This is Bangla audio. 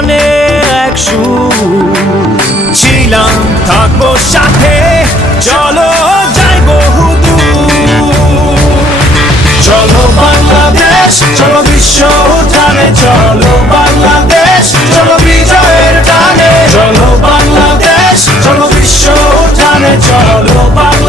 গানে এক সুর, ছিলাম থাকবো সাথে, চলো যাই বহুদূর। চলো বাংলাদেশ, চলো বিশ্ব উঠানে, চলো বাংলাদেশ, চলো বিজয়ের টানে। চলো বাংলাদেশ, চলো বিশ্ব উঠানে, চলো বাংলাদেশ।